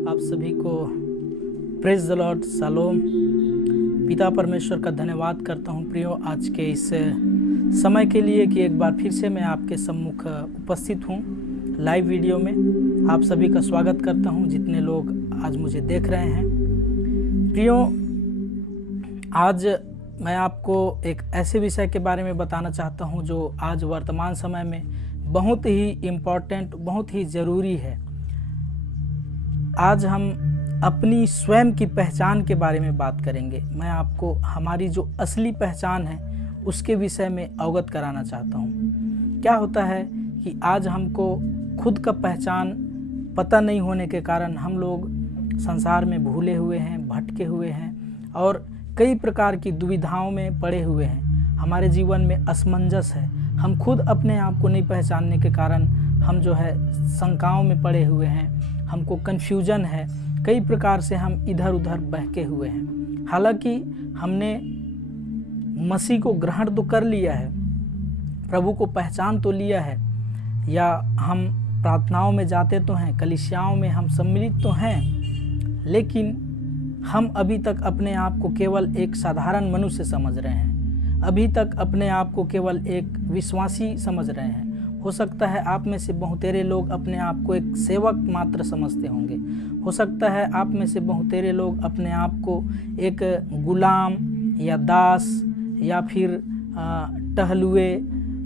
आप सभी को प्रेज द लॉर्ड, शालोम। पिता परमेश्वर का धन्यवाद करता हूँ प्रियो, आज के इस समय के लिए कि एक बार फिर से मैं आपके सम्मुख उपस्थित हूँ लाइव वीडियो में। आप सभी का स्वागत करता हूँ जितने लोग आज मुझे देख रहे हैं। प्रियो, आज मैं आपको एक ऐसे विषय के बारे में बताना चाहता हूँ जो आज वर्तमान समय में बहुत ही इम्पोर्टेंट, बहुत ही ज़रूरी है। आज हम अपनी स्वयं की पहचान के बारे में बात करेंगे। मैं आपको हमारी जो असली पहचान है उसके विषय में अवगत कराना चाहता हूँ। क्या होता है कि आज हमको खुद का पहचान पता नहीं होने के कारण हम लोग संसार में भूले हुए हैं, भटके हुए हैं और कई प्रकार की दुविधाओं में पड़े हुए हैं। हमारे जीवन में असमंजस है, हम खुद अपने आप को नहीं पहचानने के कारण हम जो है शंकाओं में पड़े हुए हैं, हमको कन्फ्यूजन है, कई प्रकार से हम इधर उधर बहके हुए हैं। हालांकि हमने मसीह को ग्रहण तो कर लिया है, प्रभु को पहचान तो लिया है, या हम प्रार्थनाओं में जाते तो हैं, कलीसियाओं में हम सम्मिलित तो हैं, लेकिन हम अभी तक अपने आप को केवल एक साधारण मनुष्य समझ रहे हैं। अभी तक अपने आप को केवल एक विश्वासी समझ रहे हैं। हो सकता है आप में से बहुतेरे लोग अपने आप को एक सेवक मात्र समझते होंगे। हो सकता है आप में से बहुतेरे लोग अपने आप को एक गुलाम या दास या फिर टहलुए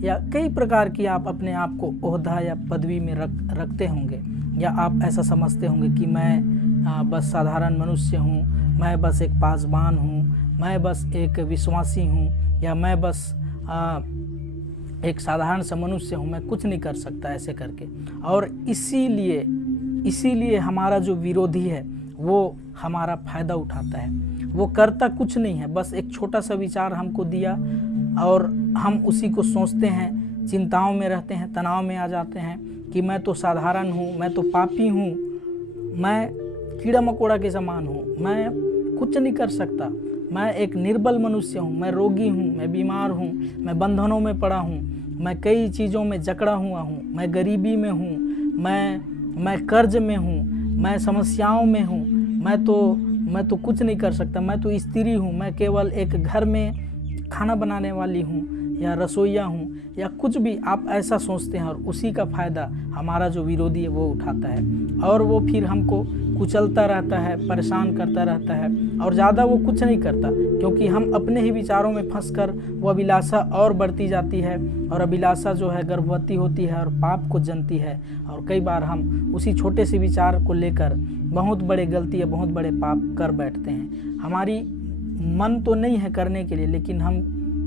या कई प्रकार की आप अपने आप को ओहदा या पदवी में रखते होंगे। या आप ऐसा समझते होंगे कि मैं बस साधारण मनुष्य हूँ, मैं बस एक पासबान हूँ, मैं बस एक विश्वासी हूँ, या मैं बस एक साधारण सा मनुष्य हूँ, मैं कुछ नहीं कर सकता ऐसे करके। और इसीलिए हमारा जो विरोधी है वो हमारा फ़ायदा उठाता है। वो करता कुछ नहीं है, बस एक छोटा सा विचार हमको दिया और हम उसी को सोचते हैं, चिंताओं में रहते हैं, तनाव में आ जाते हैं कि मैं तो साधारण हूँ, मैं तो पापी हूँ, मैं कीड़ा मकोड़ा के समान हूँ, मैं कुछ नहीं कर सकता, मैं एक निर्बल मनुष्य हूँ, मैं रोगी हूँ, मैं बीमार हूँ, मैं बंधनों में पड़ा हूँ, मैं कई चीज़ों में जकड़ा हुआ हूँ, मैं गरीबी में हूँ, मैं कर्ज में हूँ, मैं समस्याओं में हूँ, मैं तो कुछ नहीं कर सकता, मैं तो स्त्री हूँ, मैं केवल एक घर में खाना बनाने वाली हूँ या रसोइया हूँ या कुछ भी आप ऐसा सोचते हैं। और उसी का फ़ायदा हमारा जो विरोधी है वो उठाता है और वो फिर हमको कुचलता रहता है, परेशान करता रहता है और ज़्यादा वो कुछ नहीं करता, क्योंकि हम अपने ही विचारों में फंसकर वो अभिलाषा और बढ़ती जाती है और अभिलाषा जो है गर्भवती होती है और पाप को जनती है। और कई बार हम उसी छोटे से विचार को लेकर बहुत बड़े गलती या बहुत बड़े पाप कर बैठते हैं। हमारी मन तो नहीं है करने के लिए, लेकिन हम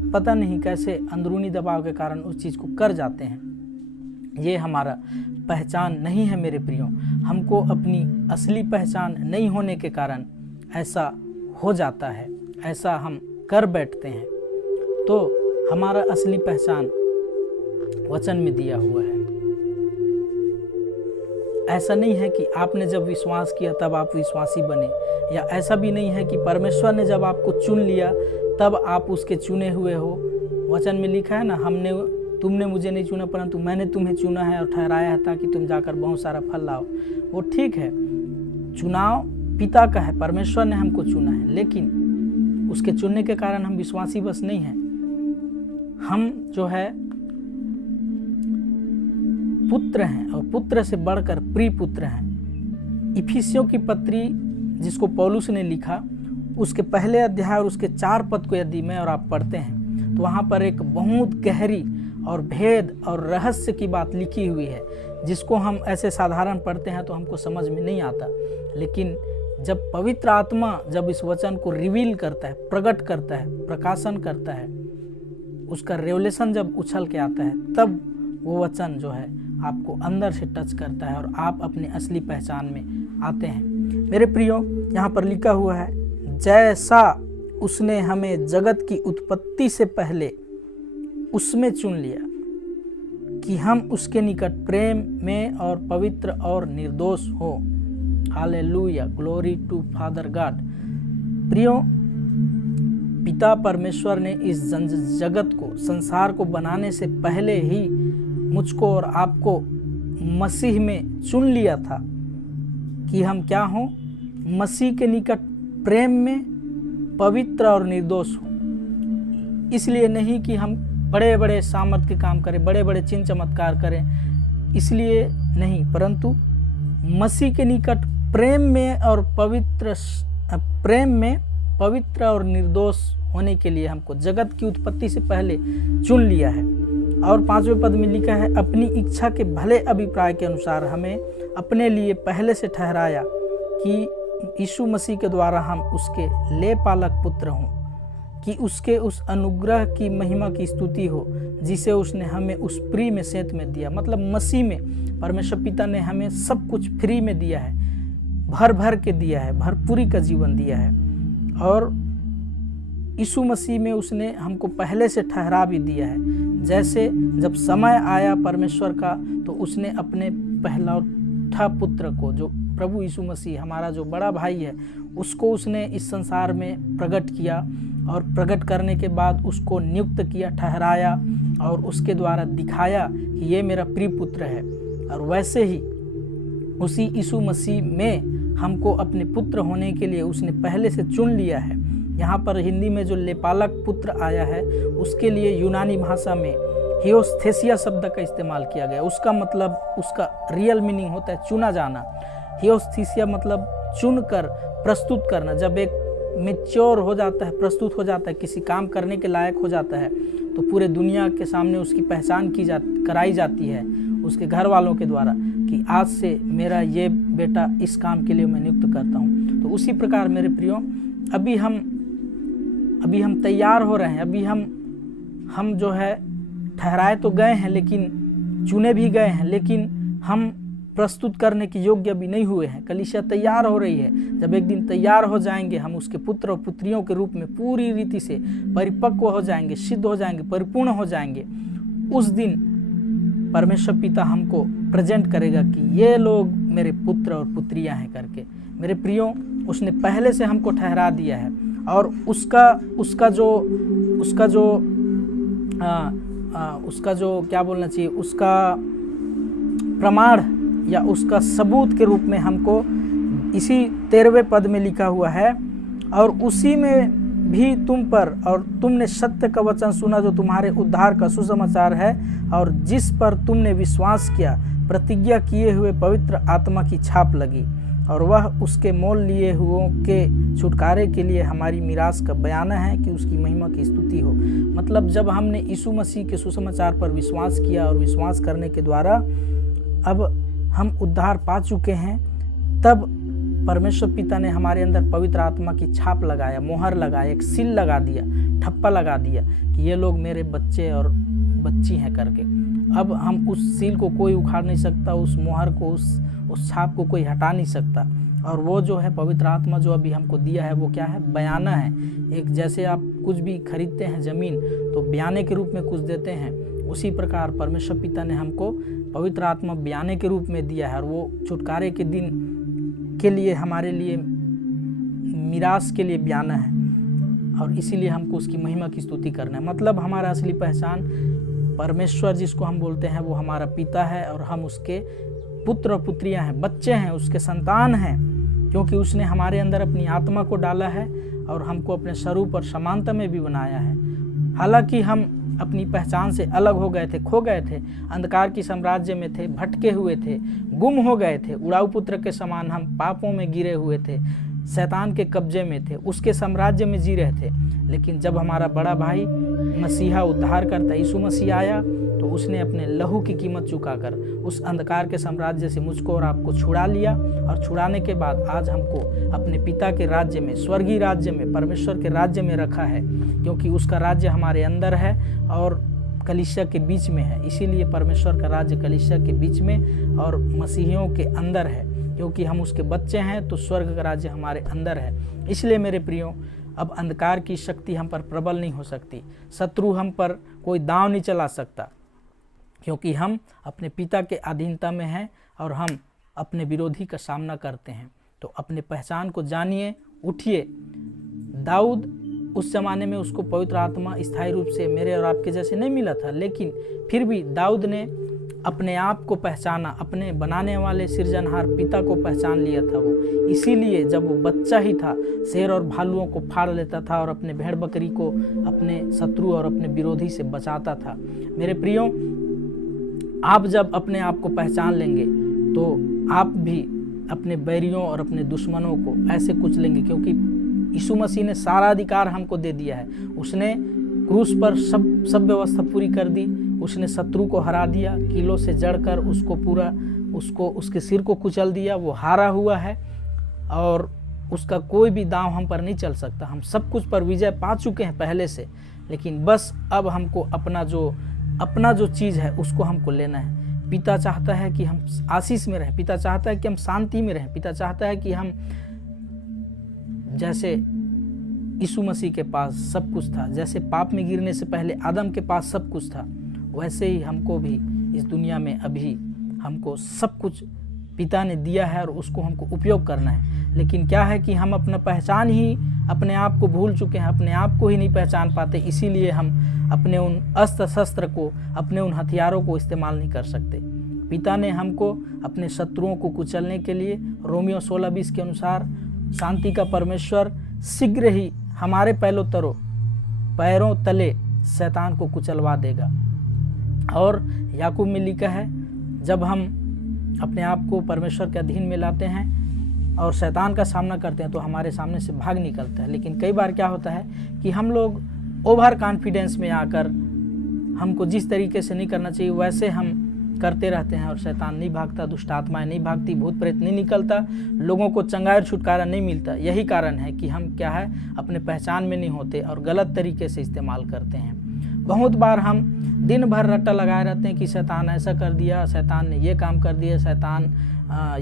पता नहीं कैसे अंदरूनी दबाव के कारण उस चीज़ को कर जाते हैं। ये हमारा पहचान नहीं है मेरे प्रियो। हमको अपनी असली पहचान नहीं होने के कारण ऐसा हो जाता है, ऐसा हम कर बैठते हैं। तो हमारा असली पहचान वचन में दिया हुआ है। ऐसा नहीं है कि आपने जब विश्वास किया तब आप विश्वासी बने, या ऐसा भी नहीं है कि परमेश्वर ने जब आपको चुन लिया तब आप उसके चुने हुए हो। वचन में लिखा है ना, तुमने मुझे नहीं चुना परंतु मैंने तुम्हें चुना है और ठहराया है ताकि तुम जाकर बहुत सारा फल लाओ। वो ठीक है, चुनाव पिता का है, परमेश्वर ने हमको चुना है, लेकिन उसके चुनने के कारण हम विश्वासी बस नहीं हैं, हम जो है पुत्र हैं और पुत्र से बढ़कर प्रिय पुत्र हैं। इफिसियों की पत्री जिसको पौलुस ने लिखा, उसके पहले अध्याय और उसके 4 पद को यदि मैं और आप पढ़ते हैं तो वहाँ पर एक बहुत गहरी और भेद और रहस्य की बात लिखी हुई है, जिसको हम ऐसे साधारण पढ़ते हैं तो हमको समझ में नहीं आता। लेकिन जब पवित्र आत्मा जब इस वचन को रिवील करता है, प्रकट करता है, प्रकाशन करता है, उसका रेवलेशन जब उछल के आता है, तब वो वचन जो है आपको अंदर से टच करता है और आप अपनी असली पहचान में आते हैं। मेरे प्रियो, यहाँ पर लिखा हुआ है, जैसा उसने हमें जगत की उत्पत्ति से पहले उसमें चुन लिया कि हम उसके निकट प्रेम में और पवित्र और निर्दोष हो। Hallelujah, glory to father God. प्रियो, पिता परमेश्वर ने इस जगत को, संसार को बनाने से पहले ही मुझको और आपको मसीह में चुन लिया था। कि हम क्या हों, मसीह के निकट प्रेम में पवित्र और निर्दोष हों। इसलिए नहीं कि हम बड़े बड़े सामर्थ के काम करें, बड़े बड़े चिन्ह चमत्कार करें, इसलिए नहीं, परंतु मसीह के निकट प्रेम में पवित्र और निर्दोष होने के लिए हमको जगत की उत्पत्ति से पहले चुन लिया है। और 5वें पद में लिखा है, अपनी इच्छा के भले अभिप्राय के अनुसार हमें अपने लिए पहले से ठहराया कि यीशु मसीह के द्वारा हम उसके ले पालक पुत्र हों, कि उसके उस अनुग्रह की महिमा की स्तुति हो जिसे उसने हमें उस प्रिय में सेंत में दिया। मतलब मसीह में परमेश्वर पिता ने हमें सब कुछ फ्री में दिया है, भर भर के दिया है, भरपूरी का जीवन दिया है। और यीशु मसीह में उसने हमको पहले से ठहरा भी दिया है। जैसे जब समय आया परमेश्वर का, तो उसने अपने पहलौठा पुत्र को, जो प्रभु यीशु मसीह हमारा जो बड़ा भाई है, उसको उसने इस संसार में प्रकट किया, और प्रकट करने के बाद उसको नियुक्त किया, ठहराया, और उसके द्वारा दिखाया कि ये मेरा प्रिय पुत्र है। और वैसे ही उसी यीशु मसीह में हमको अपने पुत्र होने के लिए उसने पहले से चुन लिया है। यहाँ पर हिंदी में जो लेपालक पुत्र आया है, उसके लिए यूनानी भाषा में हियोस्थेसिया शब्द का इस्तेमाल किया गया। उसका मतलब, उसका रियल मीनिंग होता है चुना जाना। हियोस्थेसिया मतलब चुनकर प्रस्तुत करना। जब एक मैच्योर हो जाता है, प्रस्तुत हो जाता है, किसी काम करने के लायक हो जाता है, तो पूरे दुनिया के सामने उसकी पहचान कराई जाती है उसके घर वालों के द्वारा कि आज से मेरा ये बेटा इस काम के लिए मैं नियुक्त करता हूँ। तो उसी प्रकार मेरे प्रियो, अभी हम तैयार हो रहे हैं। अभी हम जो है ठहराए तो गए हैं, लेकिन चुने भी गए हैं, लेकिन हम प्रस्तुत करने के योग्य भी नहीं हुए हैं। कलीसिया तैयार हो रही है। जब एक दिन तैयार हो जाएंगे, हम उसके पुत्र और पुत्रियों के रूप में पूरी रीति से परिपक्व हो जाएंगे, सिद्ध हो जाएंगे, परिपूर्ण हो जाएंगे। उस दिन परमेश्वर पिता हमको प्रेजेंट करेगा कि ये लोग मेरे पुत्र और पुत्रियां हैं करके। मेरे प्रियो, उसने पहले से हमको ठहरा दिया है, और उसका जो क्या बोलना चाहिए, उसका प्रमाण या उसका सबूत के रूप में हमको इसी 13वें पद में लिखा हुआ है, और उसी में भी तुम पर, और तुमने सत्य का वचन सुना जो तुम्हारे उद्धार का सुसमाचार है, और जिस पर तुमने विश्वास किया, प्रतिज्ञा किए हुए पवित्र आत्मा की छाप लगी, और वह उसके मोल लिए हुओं के छुटकारे के लिए हमारी मिरास का बयाना है कि उसकी महिमा की स्तुति हो। मतलब जब हमने यीशु मसीह के सुसमाचार पर विश्वास किया, और विश्वास करने के द्वारा अब हम उद्धार पा चुके हैं, तब परमेश्वर पिता ने हमारे अंदर पवित्र आत्मा की छाप लगाया, मोहर लगाया, एक सील लगा दिया, ठप्पा लगा दिया कि ये लोग मेरे बच्चे और बच्ची हैं करके। अब हम उस सील को कोई उखाड़ नहीं सकता, उस मोहर को, उस छाप को कोई हटा नहीं सकता। और वो जो है पवित्र आत्मा जो अभी हमको दिया है, वो क्या है? बयाना है। एक जैसे आप कुछ भी खरीदते हैं ज़मीन, तो बयाने के रूप में कुछ देते हैं, उसी प्रकार परमेश्वर पिता ने हमको पवित्र आत्मा बयाने के रूप में दिया है। और वो छुटकारे के दिन के लिए, हमारे लिए मिरास के लिए बयाना है, और इसीलिए हमको उसकी महिमा की स्तुति करना है। मतलब हमारा असली पहचान, परमेश्वर जिसको हम बोलते हैं, वो हमारा पिता है, और हम उसके पुत्र और पुत्रियां हैं, बच्चे हैं, उसके संतान हैं, क्योंकि उसने हमारे अंदर अपनी आत्मा को डाला है और हमको अपने स्वरूप और समानता में भी बनाया है। हालांकि हम अपनी पहचान से अलग हो गए थे, खो गए थे, अंधकार की साम्राज्य में थे, भटके हुए थे, गुम हो गए थे, उड़ाऊ पुत्र के समान हम पापों में गिरे हुए थे, शैतान के कब्जे में थे, उसके साम्राज्य में जी रहे थे। लेकिन जब हमारा बड़ा भाई मसीहा उद्धार करता यीशु मसीह आया, तो उसने अपने लहू की कीमत चुकाकर उस अंधकार के साम्राज्य से मुझको और आपको छुड़ा लिया, और छुड़ाने के बाद आज हमको अपने पिता के राज्य में, स्वर्गीय राज्य में, परमेश्वर के राज्य में रखा है, क्योंकि उसका राज्य हमारे अंदर है और कलीसिया के बीच में है। इसीलिए परमेश्वर का राज्य कलीसिया के बीच में और मसीहियों के अंदर है, क्योंकि हम उसके बच्चे हैं, तो स्वर्ग का राज्य हमारे अंदर है। इसलिए मेरे प्रियो, अब अंधकार की शक्ति हम पर प्रबल नहीं हो सकती, शत्रु हम पर कोई दांव नहीं चला सकता, क्योंकि हम अपने पिता के अधीनता में हैं और हम अपने विरोधी का सामना करते हैं। तो अपने पहचान को जानिए, उठिए। दाऊद उस ज़माने में उसको पवित्र आत्मा स्थायी रूप से मेरे और आपके जैसे नहीं मिला था, लेकिन फिर भी दाऊद ने अपने आप को पहचाना, अपने बनाने वाले सृजनहार पिता को पहचान लिया था वो। इसीलिए जब वो बच्चा ही था शेर और भालुओं को फाड़ लेता था और अपने भेड़ बकरी को अपने शत्रु और अपने विरोधी से बचाता था। मेरे प्रियो, आप जब अपने आप को पहचान लेंगे तो आप भी अपने बैरियों और अपने दुश्मनों को ऐसे कुचलेंगे, क्योंकि यीशु मसीह ने सारा अधिकार हमको दे दिया है। उसने क्रूस पर सब व्यवस्था पूरी कर दी। उसने शत्रु को हरा दिया, कीलों से जड़कर उसके सिर को कुचल दिया। वो हारा हुआ है और उसका कोई भी दांव हम पर नहीं चल सकता। हम सब कुछ पर विजय पा चुके हैं पहले से, लेकिन बस अब हमको अपना जो चीज़ है उसको हमको लेना है। पिता चाहता है कि हम आशीष में रहें, पिता चाहता है कि हम शांति में रहें, पिता चाहता है कि हम जैसे यीशु मसीह के पास सब कुछ था, जैसे पाप में गिरने से पहले आदम के पास सब कुछ था, वैसे ही हमको भी इस दुनिया में अभी हमको सब कुछ पिता ने दिया है और उसको हमको उपयोग करना है। लेकिन क्या है कि हम अपना पहचान ही अपने आप को भूल चुके हैं, अपने आप को ही नहीं पहचान पाते। इसीलिए हम अपने उन अस्त्र शस्त्र को, अपने उन हथियारों को इस्तेमाल नहीं कर सकते। पिता ने हमको अपने शत्रुओं को कुचलने के लिए रोमियो 16:20 के अनुसार शांति का परमेश्वर शीघ्र ही हमारे पैरों तले शैतान को कुचलवा देगा। और याकूब में लिखा है, जब हम अपने आप को परमेश्वर के अधीन में लाते हैं और शैतान का सामना करते हैं तो हमारे सामने से भाग निकलता है। लेकिन कई बार क्या होता है कि हम लोग ओवर कॉन्फिडेंस में आकर हमको जिस तरीके से नहीं करना चाहिए वैसे हम करते रहते हैं और शैतान नहीं भागता, दुष्ट आत्माएं नहीं भागती, भूत प्रेत नहीं निकलता, लोगों को चंगाई और छुटकारा नहीं मिलता। यही कारण है कि हम क्या है अपने पहचान में नहीं होते और गलत तरीके से इस्तेमाल करते हैं। बहुत बार हम दिन भर रट्टा लगाए रहते हैं कि शैतान ऐसा कर दिया, शैतान ने ये काम कर दिया, शैतान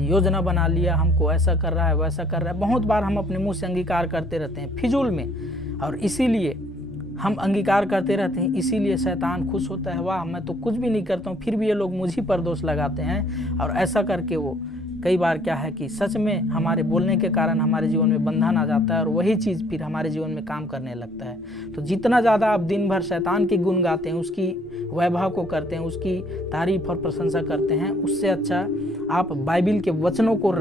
योजना बना लिया, हमको ऐसा कर रहा है वैसा कर रहा है। बहुत बार हम अपने मुंह से अंगीकार करते रहते हैं फिजूल में, और इसीलिए हम अंगीकार करते रहते हैं, इसीलिए शैतान खुश होता है, वाह मैं तो कुछ भी नहीं करता हूँ फिर भी ये लोग मुझी पर दोष लगाते हैं। और ऐसा करके वो कई बार क्या है कि सच में हमारे बोलने के कारण हमारे जीवन में बंधन आ जाता है और वही चीज़ फिर हमारे जीवन में काम करने लगता है। तो जितना ज़्यादा आप दिन भर शैतान के गुण गाते हैं, उसकी वैभव को करते हैं, उसकी तारीफ और प्रशंसा करते हैं, उससे अच्छा आप बाइबिल के वचनों को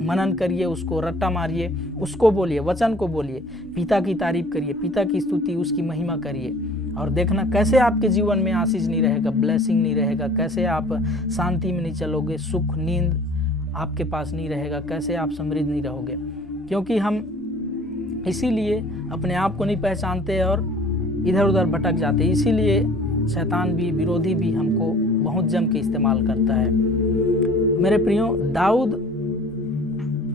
मनन करिए, उसको रट्टा मारिए, उसको बोलिए, वचन को बोलिए, पिता की तारीफ करिए, पिता की स्तुति, उसकी महिमा करिए, और देखना कैसे आपके जीवन में आशीष नहीं रहेगा, ब्लेसिंग नहीं रहेगा, कैसे आप शांति में नहीं चलोगे, सुख नींद आपके पास नहीं रहेगा, कैसे आप समृद्ध नहीं रहोगे। क्योंकि हम इसीलिए अपने आप को नहीं पहचानते और इधर उधर भटक जाते, इसीलिए शैतान भी, विरोधी भी हमको बहुत जम के इस्तेमाल करता है। मेरे प्रियो, दाऊद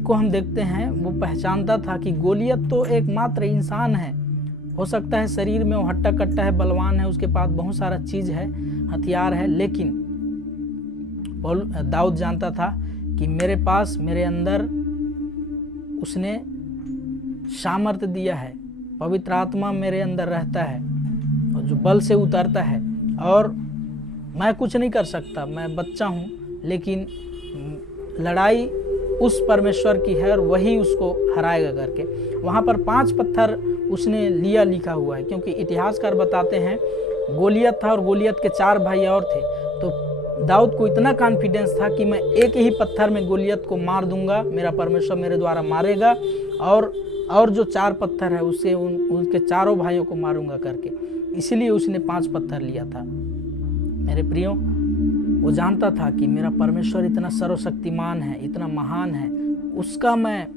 को हम देखते हैं, वो पहचानता था कि गोलियत तो एकमात्र इंसान है, हो सकता है शरीर में वो हट्टा कट्टा है, बलवान है, उसके पास बहुत सारा चीज़ है, हथियार है, लेकिन दाऊद जानता था कि मेरे पास, मेरे अंदर उसने सामर्थ्य दिया है, पवित्र आत्मा मेरे अंदर रहता है और जो बल से उतरता है, और मैं कुछ नहीं कर सकता, मैं बच्चा हूँ, लेकिन लड़ाई उस परमेश्वर की है और वही उसको हराएगा करके। वहाँ पर 5 पत्थर उसने लिया लिखा हुआ है, क्योंकि इतिहासकार बताते हैं गोलियत था और गोलियत के 4 भाई और थे। तो दाऊद को इतना कॉन्फिडेंस था कि मैं एक ही पत्थर में गोलियत को मार दूंगा, मेरा परमेश्वर मेरे द्वारा मारेगा, और जो 4 पत्थर है उससे उनके चारों भाइयों को मारूंगा करके। इसीलिए उसने 5 पत्थर लिया था। मेरे प्रियो, वो जानता था कि मेरा परमेश्वर इतना सर्वशक्तिमान है, इतना महान है, उसका मैं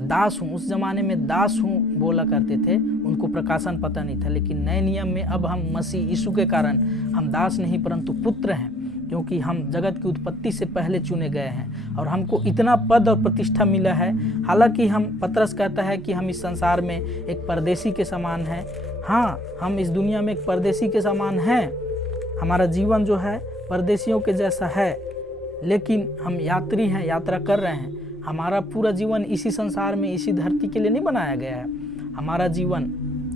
दास हूँ। उस जमाने में दास हूँ बोला करते थे, उनको प्रकाशन पता नहीं था, लेकिन नए नियम में अब हम मसीह यीशु के कारण हम दास नहीं परंतु पुत्र हैं, क्योंकि हम जगत की उत्पत्ति से पहले चुने गए हैं और हमको इतना पद और प्रतिष्ठा मिला है। हालांकि पतरस कहता है कि हम इस संसार में एक परदेसी के समान हैं। हाँ, हम इस दुनिया में एक परदेसी के समान हैं, हमारा जीवन जो है परदेशियों के जैसा है, लेकिन हम यात्री हैं, यात्रा कर रहे हैं। हमारा पूरा जीवन इसी संसार में, इसी धरती के लिए नहीं बनाया गया है। हमारा जीवन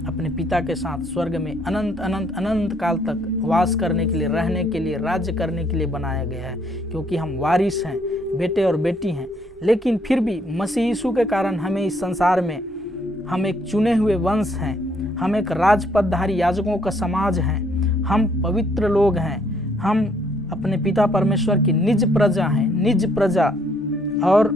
अपने पिता के साथ स्वर्ग में अनंत अनंत अनंत काल तक वास करने के लिए, रहने के लिए, राज्य करने के लिए बनाया गया है, क्योंकि हम वारिस हैं, बेटे और बेटी हैं। लेकिन फिर भी मसीह यीशु के कारण हमें इस संसार में, हम एक चुने हुए वंश हैं, हम एक राजपदधारी याजकों का समाज हैं, हम पवित्र लोग हैं, हम अपने पिता परमेश्वर की निज प्रजा हैं, निज प्रजा, और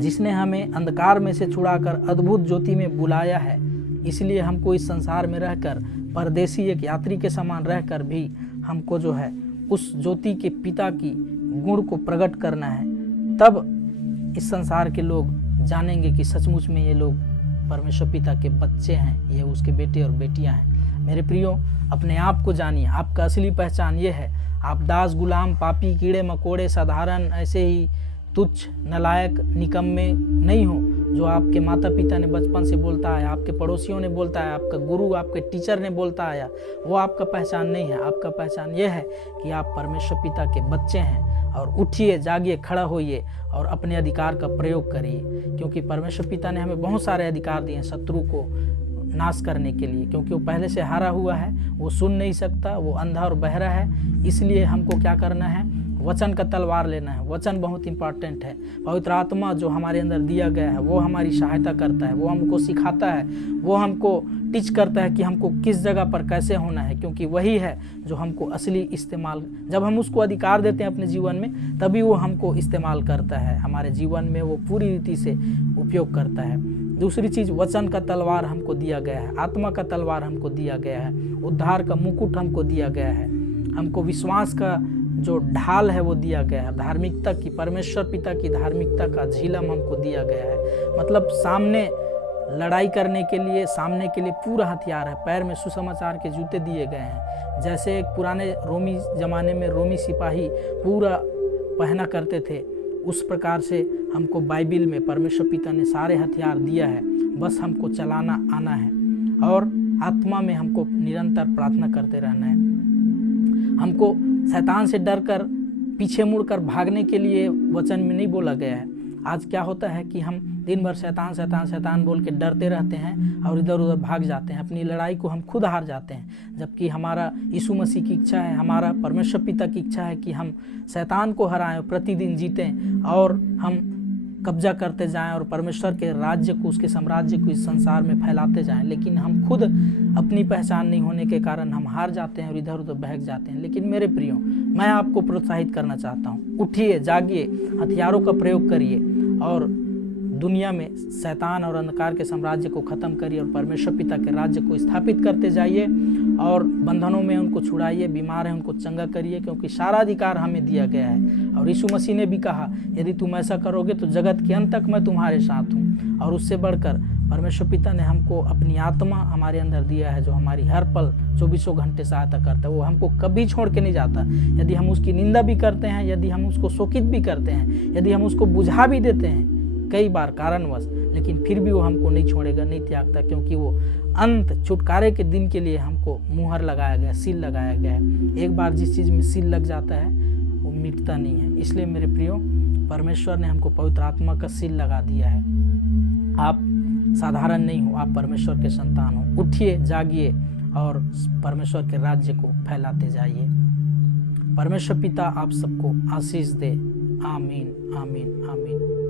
जिसने हमें अंधकार में से छुड़ाकर अद्भुत ज्योति में बुलाया है। इसलिए हमको इस संसार में रहकर परदेसी एक यात्री के समान रहकर भी हमको जो है उस ज्योति के पिता की गुण को प्रकट करना है। तब इस संसार के लोग जानेंगे कि सचमुच में ये लोग परमेश्वर पिता के बच्चे हैं, ये उसके बेटे और बेटियां हैं। मेरे प्रियो, अपने आप को जानिए। आपका असली पहचान ये है। आप दास, गुलाम, पापी, कीड़े मकोड़े, साधारण, ऐसे ही तुच्छ, नालायक, निकम्मे नहीं हो जो आपके माता पिता ने बचपन से बोलता आया, आपके पड़ोसियों ने बोलता है, आपका गुरु, आपके टीचर ने बोलता आया। वो आपका पहचान नहीं है। आपका पहचान ये है कि आप परमेश्वर पिता के बच्चे हैं। और उठिए, जागिए, खड़ा होइए और अपने अधिकार का प्रयोग करिए, क्योंकि परमेश्वर पिता ने हमें बहुत सारे अधिकार दिए हैं शत्रु को नाश करने के लिए। क्योंकि वो पहले से हारा हुआ है, वो सुन नहीं सकता, वो अंधा और बहरा है। इसलिए हमको क्या करना है? वचन का तलवार लेना है। वचन बहुत इंपॉर्टेंट है। पवित्र आत्मा जो हमारे अंदर दिया गया है वो हमारी सहायता करता है, वो हमको सिखाता है, वो हमको टीच करता है कि हमको किस जगह पर कैसे होना है, क्योंकि वही है जो हमको असली इस्तेमाल, जब हम उसको अधिकार देते हैं अपने जीवन में, तभी वो हमको इस्तेमाल करता है, हमारे जीवन में वो पूरी रीति से उपयोग करता है। दूसरी चीज़, वचन का तलवार हमको दिया गया है, आत्मा का तलवार हमको दिया गया है, उद्धार का मुकुट हमको दिया गया है, हमको विश्वास का जो ढाल है वो दिया गया है, धार्मिकता की, परमेश्वर पिता की धार्मिकता का झिलम हमको दिया गया है। मतलब सामने लड़ाई करने के लिए, सामने के लिए पूरा हथियार है। पैर में सुसमाचार के जूते दिए गए हैं। जैसे एक पुराने रोमी ज़माने में रोमी सिपाही पूरा पहना करते थे, उस प्रकार से हमको बाइबिल में परमेश्वर पिता ने सारे हथियार दिया है। बस हमको चलाना आना है और आत्मा में हमको निरंतर प्रार्थना करते रहना है। हमको शैतान से डरकर पीछे मुड़कर भागने के लिए वचन में नहीं बोला गया है। आज क्या होता है कि हम दिन भर शैतान शैतान शैतान बोल के डरते रहते हैं और इधर उधर भाग जाते हैं। अपनी लड़ाई को हम खुद हार जाते हैं, जबकि हमारा यीशु मसीह की इच्छा है, हमारा परमेश्वर पिता की इच्छा है कि हम शैतान को हराएं, प्रतिदिन जीतें और हम कब्जा करते जाएं और परमेश्वर के राज्य को, उसके साम्राज्य को इस संसार में फैलाते जाएं। लेकिन हम खुद अपनी पहचान नहीं होने के कारण हम हार जाते हैं और इधर उधर बहक जाते हैं। लेकिन मेरे प्रियो, मैं आपको प्रोत्साहित करना चाहता हूँ, उठिए, जागिए, हथियारों का प्रयोग करिए और दुनिया में शैतान और अंधकार के साम्राज्य को ख़त्म करिए और परमेश्वर पिता के राज्य को स्थापित करते जाइए और बंधनों में उनको छुड़ाइए, बीमार है उनको चंगा करिए, क्योंकि सारा अधिकार हमें दिया गया है। और यीशु मसीह ने भी कहा, यदि तुम ऐसा करोगे तो जगत के अंत तक मैं तुम्हारे साथ हूँ। और उससे बढ़कर परमेश्वर पिता ने हमको अपनी आत्मा हमारे अंदर दिया है, जो हमारी हर पल 24 घंटे सहायता करता है। वो हमको कभी छोड़ के नहीं जाता। यदि हम उसकी निंदा भी करते हैं, यदि हम उसको शोकित भी करते हैं, यदि हम उसको बुझा भी देते हैं कई बार कारणवश, लेकिन फिर भी वो हमको नहीं छोड़ेगा, नहीं त्यागता, क्योंकि वो अंत छुटकारे के दिन के लिए हमको मुहर लगाया गया, सील लगाया गया है। एक बार जिस चीज़ में सील लग जाता है वो मिटता नहीं है। इसलिए मेरे प्रियो, परमेश्वर ने हमको पवित्र आत्मा का सील लगा दिया है। आप साधारण नहीं हो, आप परमेश्वर के संतान हो। उठिए, जागिए और परमेश्वर के राज्य को फैलाते जाइए। परमेश्वर पिता आप सबको आशीष दे। आमीन, आमीन, आमीन।